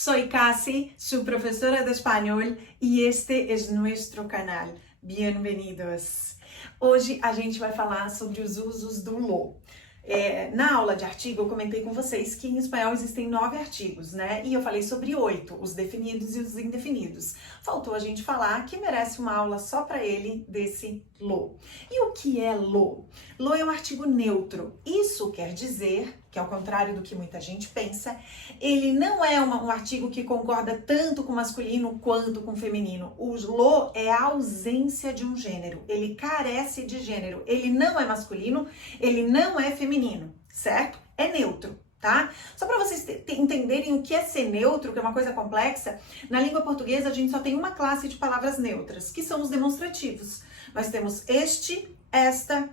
Soy Cassie, su profesora de espanhol, e este é nosso canal. Bem-vindos! Hoje a gente vai falar sobre os usos do lo. Na aula de artigo, eu comentei com vocês que em espanhol existem 9 artigos, né? E eu falei sobre 8, os definidos e os indefinidos. Faltou a gente falar que merece uma aula só para ele desse lo. E o que é lo? Lo é um artigo neutro. Isso quer dizer que, ao contrário do que muita gente pensa, ele não é um artigo que concorda tanto com masculino quanto com feminino. O lo é a ausência de um gênero. Ele carece de gênero. Ele não é masculino, ele não é feminino, certo? É neutro, tá? Só para vocês entenderem o que é ser neutro, que é uma coisa complexa, na língua portuguesa a gente só tem uma classe de palavras neutras, que são os demonstrativos. Nós temos este, esta,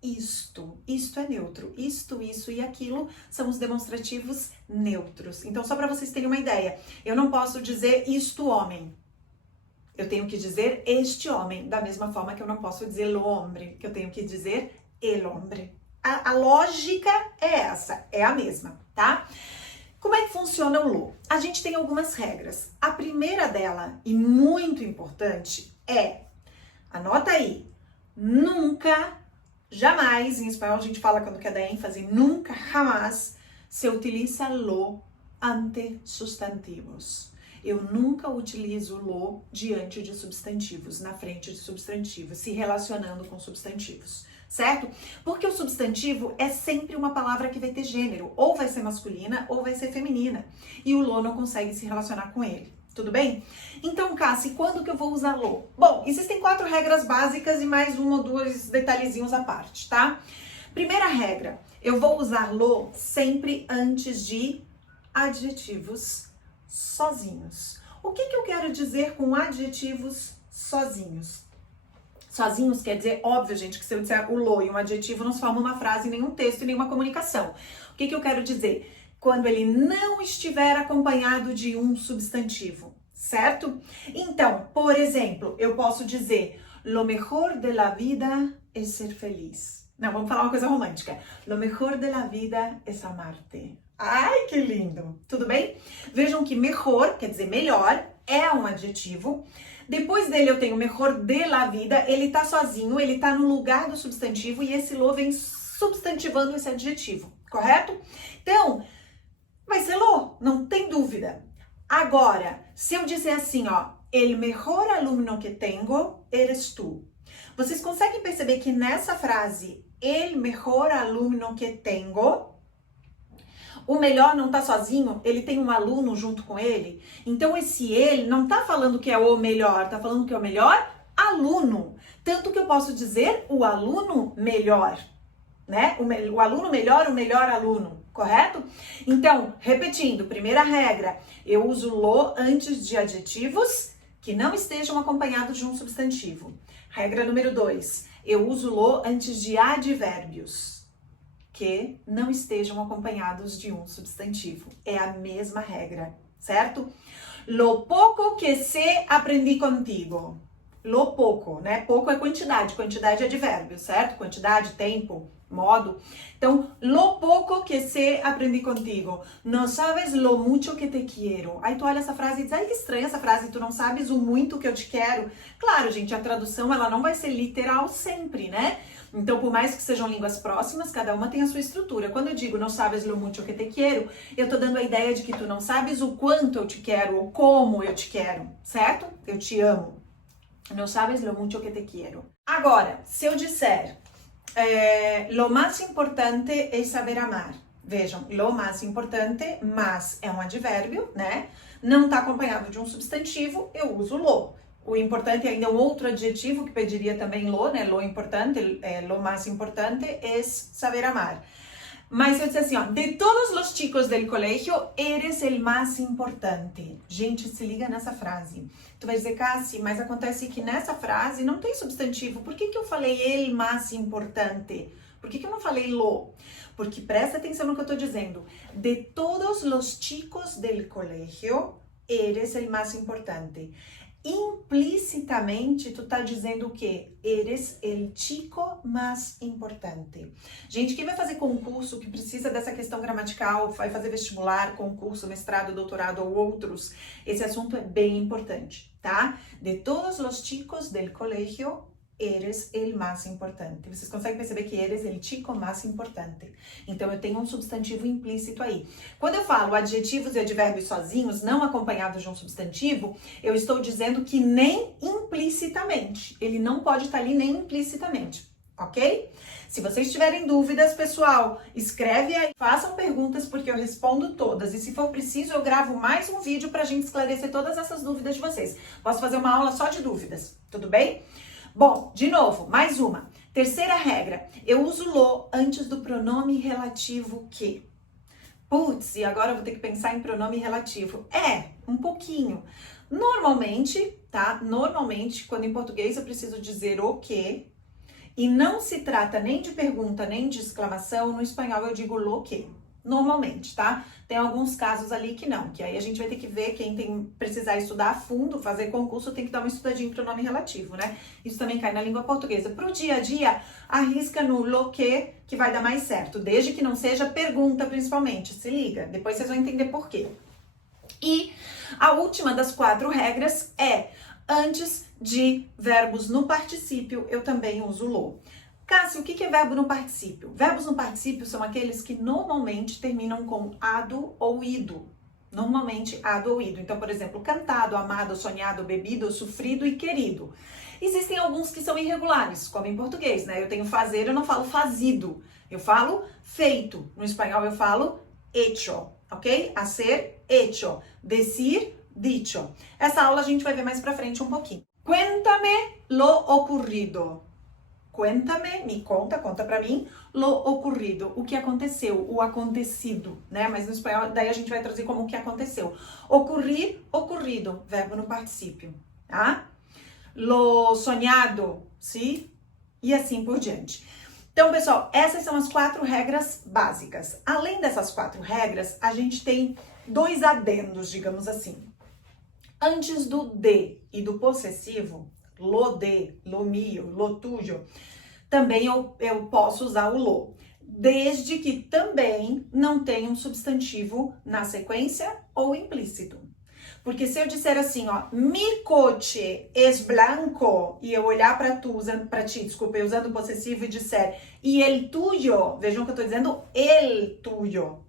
isto. Isto é neutro. Isto, isso e aquilo são os demonstrativos neutros. Então, só para vocês terem uma ideia, eu não posso dizer isto homem. Eu tenho que dizer este homem, da mesma forma que eu não posso dizer lo hombre, que eu tenho que dizer el hombre. A lógica é essa, é a mesma, tá? Como é que funciona o lo? A gente tem algumas regras. A primeira dela, e muito importante, é, anota aí, nunca, jamais, em espanhol a gente fala quando quer dar ênfase, nunca, jamás, se utiliza lo ante substantivos. Eu nunca utilizo lo diante de substantivos, na frente de substantivos, se relacionando com substantivos, certo? Porque o substantivo é sempre uma palavra que vai ter gênero, ou vai ser masculina ou vai ser feminina, e o lo não consegue se relacionar com ele. Tudo bem? Então, Cassie, quando que eu vou usar lo? Bom, existem 4 regras básicas e mais 1 ou 2 detalhezinhos à parte, tá? Primeira regra, eu vou usar lo sempre antes de adjetivos sozinhos. O que eu quero dizer com adjetivos sozinhos? Sozinhos quer dizer, óbvio, gente, que se eu disser o lo e um adjetivo não se forma uma frase, nenhum texto, nenhuma comunicação. O que eu quero dizer? Quando ele não estiver acompanhado de um substantivo, certo? Então, por exemplo, eu posso dizer lo mejor de la vida es ser feliz. Não, vamos falar uma coisa romântica. Lo mejor de la vida es amarte. Ai, que lindo! Tudo bem? Vejam que mejor, quer dizer melhor, é um adjetivo. Depois dele eu tenho mejor de la vida, ele tá sozinho, ele tá no lugar do substantivo e esse lo vem substantivando esse adjetivo, correto? Então, vai ser lo, não tem dúvida. Agora, se eu dizer assim, ó, el mejor alumno que tengo eres tú. Vocês conseguem perceber que nessa frase, el mejor alumno que tengo, o melhor não tá sozinho, ele tem um aluno junto com ele. Então, esse ele não tá falando que é o melhor, tá falando que é o melhor aluno. Tanto que eu posso dizer o aluno melhor, né? O aluno melhor, o melhor aluno, correto? Então, repetindo, primeira regra, eu uso lo antes de adjetivos que não estejam acompanhados de um substantivo. Regra número 2, eu uso lo antes de advérbios que não estejam acompanhados de um substantivo. É a mesma regra, certo? Lo poco que sé aprendi contigo. Lo poco, né? Pouco é quantidade, quantidade é advérbio, certo? Quantidade, tempo, modo. Então, lo poco que sé aprendi contigo. No sabes lo mucho que te quiero. Aí tu olha essa frase e diz, ai que estranha essa frase, tu não sabes o muito que eu te quero. Claro, gente, a tradução ela não vai ser literal sempre, né? Então, por mais que sejam línguas próximas, cada uma tem a sua estrutura. Quando eu digo não sabes lo mucho que te quero, eu tô dando a ideia de que tu não sabes o quanto eu te quero ou como eu te quero, certo? Eu te amo. Não sabes lo mucho que te quero. Agora, se eu disser lo más importante é saber amar. Vejam, lo más importante, mas é um advérbio, né? Não tá acompanhado de um substantivo, eu uso lo. O importante ainda é um outro adjetivo que pediria também lo, né? Lo importante, lo más importante é saber amar. Mas se eu disser assim, ó, de todos os chicos del colegio, eres el más importante. Gente, se liga nessa frase. Tu vai dizer, Cassie, mas acontece que nessa frase não tem substantivo. Por que eu falei el más importante? Por que eu não falei lo? Porque presta atenção no que eu tô dizendo. De todos os chicos del colegio, eres el más importante. Implicitamente, tu tá dizendo o quê? Eres el chico más importante. Gente, quem vai fazer concurso, que precisa dessa questão gramatical, vai fazer vestibular, concurso, mestrado, doutorado ou outros, esse assunto é bem importante, tá? De todos os chicos del colegio, eres el más importante. Vocês conseguem perceber que eres el chico más importante. Então, eu tenho um substantivo implícito aí. Quando eu falo adjetivos e advérbios sozinhos, não acompanhados de um substantivo, eu estou dizendo que nem implicitamente. Ele não pode estar ali nem implicitamente, ok? Se vocês tiverem dúvidas, pessoal, escreve aí, façam perguntas porque eu respondo todas. E se for preciso, eu gravo mais um vídeo pra gente esclarecer todas essas dúvidas de vocês. Posso fazer uma aula só de dúvidas, tudo bem? Bom, de novo, mais uma. Terceira regra, eu uso lo antes do pronome relativo que. Putz, e agora eu vou ter que pensar em pronome relativo. Um pouquinho. Normalmente, tá? Normalmente, quando em português eu preciso dizer o que, e não se trata nem de pergunta, nem de exclamação, no espanhol eu digo lo que. Normalmente, tá? Tem alguns casos ali que não, que aí a gente vai ter que ver, quem precisar estudar a fundo, fazer concurso, tem que dar uma estudadinha pro nome relativo, né? Isso também cai na língua portuguesa. Pro dia a dia, arrisca no lo que vai dar mais certo, desde que não seja pergunta principalmente, se liga, depois vocês vão entender por quê. E a última das 4 regras é, antes de verbos no particípio, eu também uso lo. Cássio, o que é verbo no particípio? Verbos no particípio são aqueles que normalmente terminam com ado ou ido. Normalmente, ado ou ido. Então, por exemplo, cantado, amado, sonhado, bebido, sofrido e querido. Existem alguns que são irregulares, como em português, né? Eu tenho fazer, eu não falo fazido. Eu falo feito. No espanhol, eu falo hecho, ok? Hacer, hecho. Decir, dicho. Essa aula a gente vai ver mais pra frente um pouquinho. Cuéntame lo ocurrido. Cuéntame, me conta pra mim, lo ocurrido, o que aconteceu, o acontecido, né? Mas no espanhol, daí a gente vai traduzir como o que aconteceu. Ocurrir, ocurrido, verbo no particípio, tá? Lo sonhado, sim? E assim por diante. Então, pessoal, essas são as 4 regras básicas. Além dessas 4 regras, a gente tem 2 adendos, digamos assim. Antes do de e do possessivo, lo de, lo mio, lo tuyo, também eu posso usar o lo, desde que também não tenha um substantivo na sequência ou implícito. Porque se eu disser assim, ó, mi coche es blanco, e eu olhar para ti, desculpa, usando o possessivo e disser, e el tuyo, vejam que eu tô dizendo el tuyo.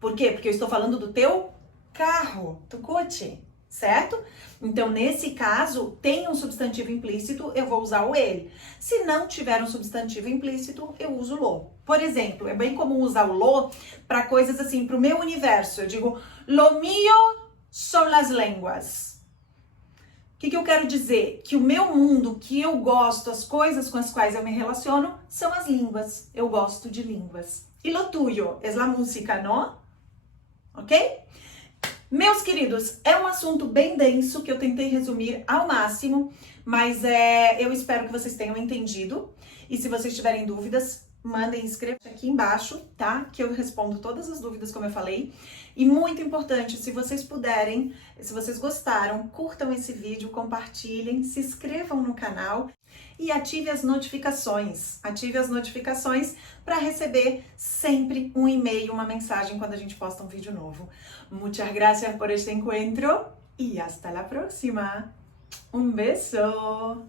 Por quê? Porque eu estou falando do teu carro, do coche. Certo? Então, nesse caso, tem um substantivo implícito, eu vou usar o ele. Se não tiver um substantivo implícito, eu uso o lo. Por exemplo, é bem comum usar o lo para coisas assim, para o meu universo. Eu digo, lo mío son las lenguas. O que eu quero dizer? Que o meu mundo, que eu gosto, as coisas com as quais eu me relaciono, são as línguas. Eu gosto de línguas. E lo tuyo es la música, não? Ok? Meus queridos, é um assunto bem denso que eu tentei resumir ao máximo, mas eu espero que vocês tenham entendido. E se vocês tiverem dúvidas, mandem, escrevam aqui embaixo, tá? Que eu respondo todas as dúvidas, como eu falei. E muito importante, se vocês puderem, se vocês gostaram, curtam esse vídeo, compartilhem, se inscrevam no canal e ative as notificações. Ative as notificações para receber sempre um e-mail, uma mensagem quando a gente posta um vídeo novo. Muchas gracias por este encuentro y hasta la próxima. Un beso.